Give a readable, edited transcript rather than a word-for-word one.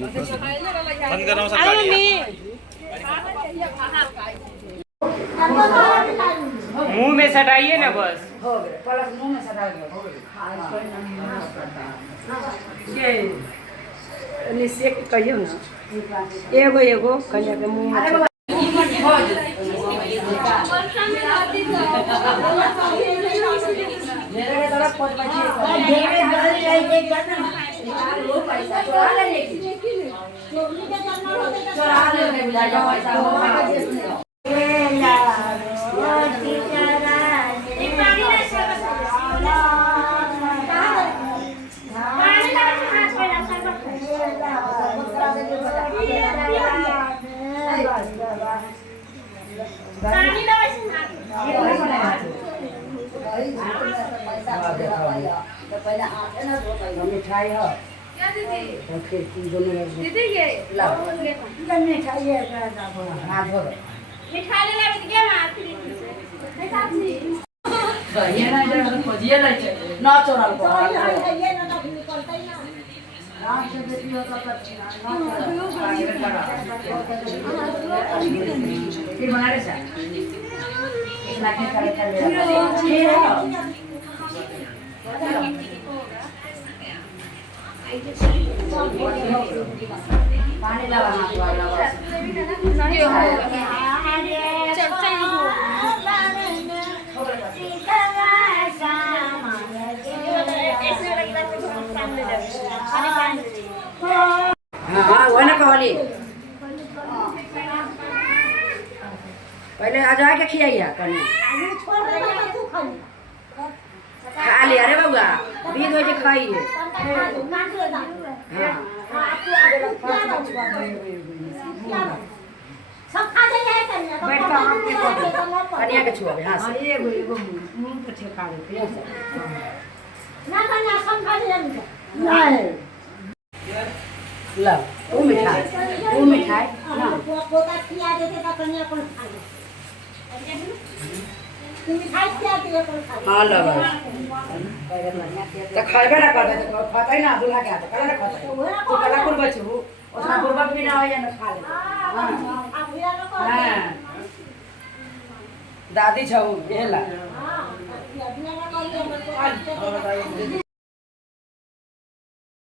बंद कर रहा हूँ मुंह में सटाइए ना बस। हो गए पलक मुंह में सटाइए। ये निसे कहियो ना एगो एगो कन्या के मुंह में मेरे तरफ पद बच्चे मेरे घर जाइए करना लो पैसा चुरा लेने की चुरा लेने बुला जा पैसा हो ए यारो टीचरा ये पानी ना सब पानी का हाथ पे ना सब पानी ना बस पहले आते ना दो पैसा मिठाई है क्या दीदी दोनों दीदी ये ला मिठाई है हाथ धो मिठाई ले ले क्या मार ये ना इधर खोजिए ना चोरल को ये ना निकलता ही ना रात से बेटी हो तो फिर बना रहे सर एक लाख का कर ले पानी लगा हाथ वाला हाँ वो ना कहली पहले आ जाके खियाइया कने खा लिया रे बउआ बीज हो जे खाइए सब खा जाए बैठ का हाथ पे कनिया के छुआबे हां से एगो एगो मुंह पे ठेका दे ना कन्या सब खा जाए नहीं ला वो मिठाई ना पोता खिया देते तो कन्या अपन खा ले मिठाई खिया दे अपन खा हां ला तो खाइबे ना करते तो खाता ही ना दूल्हा के हाथ कला ना खाता तो कला कुल बचू उतना बुर्बक भी ना हो या ना खा ले हां दादी छऊ एला हां